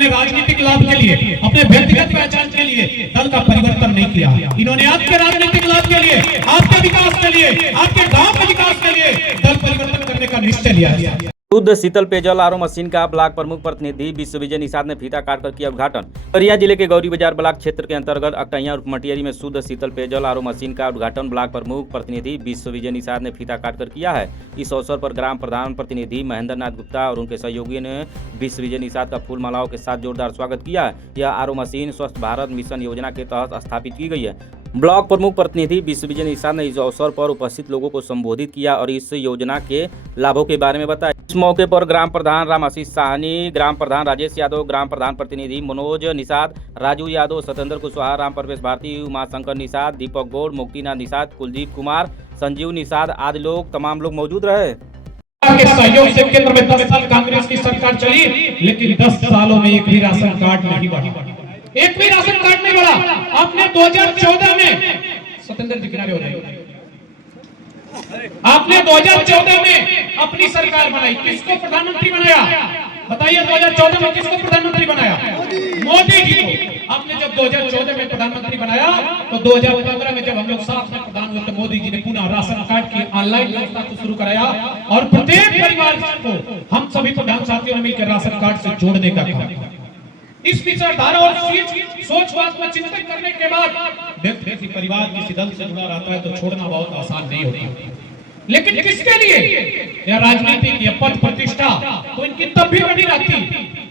अपने राजनीतिक लाभ के लिए, अपने व्यक्तिगत पहचान के लिए दल का परिवर्तन नहीं किया। इन्होंने आपके राजनीतिक लाभ के लिए, आपके विकास के लिए, आपके गांव के विकास के लिए दल परिवर्तन करने का निश्चय लिया है। शुद्ध शीतल पेयजल आरओ मशीन का ब्लॉक प्रमुख प्रतिनिधि विश्व विजय निषाद ने फीता काटकर किया उद्घाटन। अररिया जिले के गौरी बाजार ब्लॉक क्षेत्र के अंतर्गत अकटैया और मटियरी में शुद्ध शीतल पेयजल आरओ मशीन का उद्घाटन ब्लॉक प्रमुख प्रतिनिधि विश्व विजय निषाद ने फीता काटकर किया है। इस अवसर पर ग्राम प्रधान प्रतिनिधि महेंद्र नाथ गुप्ता और उनके सहयोगियों ने विश्व विजय निषाद का फूल मालाओं के साथ जोरदार स्वागत किया है। यह आरओ मशीन स्वच्छ भारत मिशन योजना के तहत स्थापित की गई है। ब्लॉक प्रमुख प्रतिनिधि विश्व विजय निषाद ने इस अवसर पर उपस्थित लोगों को संबोधित किया और इस योजना के लाभों के बारे में बताया। इस मौके पर ग्राम प्रधान राम आशीष साहनी, ग्राम प्रधान राजेश यादव, ग्राम प्रधान प्रतिनिधि मनोज निषाद, राजू यादव, सत्येंद्र कुशवाहा, राम प्रवेश भारती, उमाशंकर निषाद, दीपक गौड़, मुक्तिनाथ निषाद, कुलदीप कुमार, संजीव निषाद आदि लोग तमाम लोग मौजूद रहे। के सहयोग से केंद्र में 10 साल कांग्रेस की सरकार चली, लेकिन 10 सालों में एक भी राशन कार्ड नहीं बढ़ा, एक भी राशन कार्ड नहीं बढ़ा। आपने 2014 में, सत्येंद्र जी किनारे हो जाइए, आपने 2014 में अपनी सरकार बनाई, किसको प्रधानमंत्री बनाया बताइए? 2014 में किसको प्रधानमंत्री बनाया? मोदी जी को। आपने जब 2014 में प्रधानमंत्री बनाया तो 2015 में जब हम लोग साथ में प्रधान हुए तो मोदी जी ने पुनः राशन कार्ड की ऑनलाइन व्यवस्था को शुरू कराया और प्रत्येक परिवार को हम सभी प्रधान साथियों ने मिलकर राशन कार्ड से जोड़ने का काम किया। इस विचारधारा और सोच बात को चिंतन करने के बाद व्यक्ति परिवार किसी दल से जुड़ा रहता है तो छोड़ना बहुत आसान नहीं होता, लेकिन किसके लिए? या राजनीतिक या पद प्रतिष्ठा तो इनकी तब भी बनी रहती,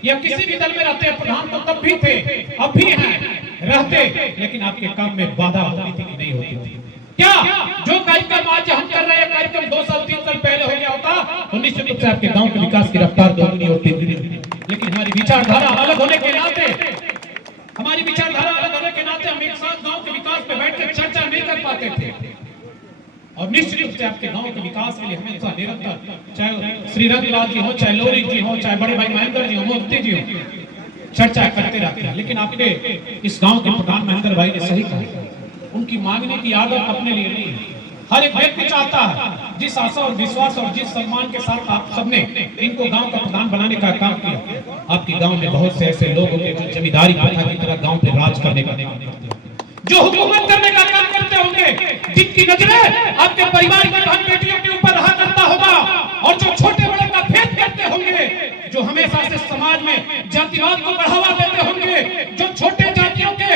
या किसी भी दल में रहते हैं प्रधान तो तब भी थे, अब भी हैं, रहते, लेकिन आपके काम में बाधा होती थी कि नहीं होती थी? क्या जो कार्यक्रम आज हम कर रहे हैं, कार्यक्रम 2 साल 3 साल पहले हो गया होता तो निश्चित रूप से आपके गांव के विकास की रफ्तार दोगुनी और तीसरी होती। लेकिन हमारी विचारधारा अलग होने के नाते, हमारी विचारधारा अलग होने के नाते हम एक साथ गांव के विकास पे बैठकर चर्चा नहीं कर पाते थे। और निश्चित रूप से आपके गांव के विकास के लिए हमेशा निरंतर, चाहे श्री रंगलाल जी हो, चाहे लोरी जी हो, चाहे बड़े भाई महेंद्र जी हो, मोदी जी हो, चर्चा करते रहते हैं। लेकिन आपके इस गांव के प्रधान महेंद्र भाई ने सही कहा, उनकी मांगने की आदत अपने लिए नहीं है। हर एक व्यक्ति चाहता है, जिस आशा और विश्वास और जिस सम्मान के साथ आप सबने इनको गांव का प्रधान बनाने का काम किया, आपके गांव में बहुत से ऐसे लोग होंगे जो जमींदारी प्रथा की तरह गांव पे राज करने का काम करते हैं, जो हुकूमत करने का काम करते होंगे, जिनकी नजरें आपके परिवार की बहन बेटियों के ऊपर रहा करता होगा, और जो छोटे बड़े का भेद करते होंगे, जो हमेशा से समाज में जातिवाद को बढ़ावा देते होंगे, जो छोटे जातियों के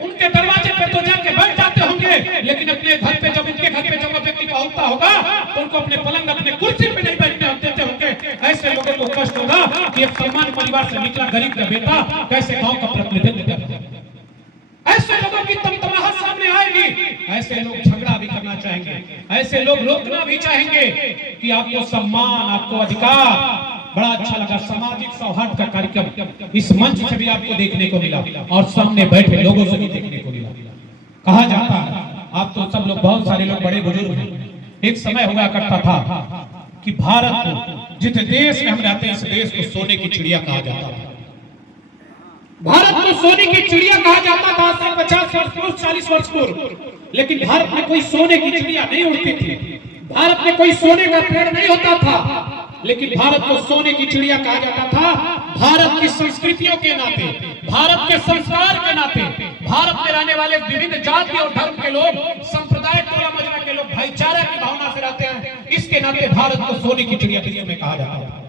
उनके दरवाजे पे तो जाके बैठ जाते होंगे, लेकिन अपने घर पे जब उनके घर पे जब व्यक्ति पहुंचता होगा तो उनको अपने पलंग अपने कुर्सी पे नहीं बैठने देते होंगे। ऐसे लोगों को कष्ट होगा कि एक सामान्य परिवार से निकला गरीब का बेटा कैसे गांव का प्रतिनिधित्व करता है। ऐसे लोगों की तमतमाहट सामने आएगी, ऐसे लोग झगड़ा भी करना चाहेंगे, ऐसे लोग रोकना भी चाहेंगे कि आपको सम्मान, आपको अधिकार। बड़ा अच्छा लगा, सामाजिक सौहार्द का कार्यक्रम इस मंच से भी आपको देखने को मिला और सामने बैठे लोगों से भी देखने को मिला। कहा जाता है, आप तो सब लोग बहुत सारे लोग बड़े बुजुर्ग हैं, एक समय हुआ करता था कि भारत को, जिस देश में हम रहते हैं, इस देश को सोने की चिड़िया कहा जाता था। भारत को सोने की चिड़िया कहा जाता था आज से 50 वर्ष पूर्व, 40 वर्ष पूर्व। लेकिन भारत में कोई सोने की चिड़िया नहीं उड़ती थी, भारत में कोई सोने का पेड़ नहीं होता था, लेकिन भारत को सोने की चिड़िया कहा जाता था। भारत की संस्कृतियों के नाते, भारत के संस्कार के नाते, भारत में रहने वाले विभिन्न जाति और धर्म के लोग, संप्रदाय, टोला मजरा के लोग भाईचारा की भावना से रहते हैं, इसके नाते भारत को सोने की चिड़िया के रूप में कहा जाता था।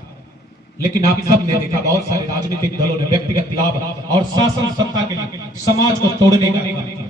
लेकिन आप सब ने देखा, बहुत सारे राजनीतिक दलों ने व्यक्तिगत लाभ और शासन सत्ता के लिए समाज को तोड़ने का काम किया।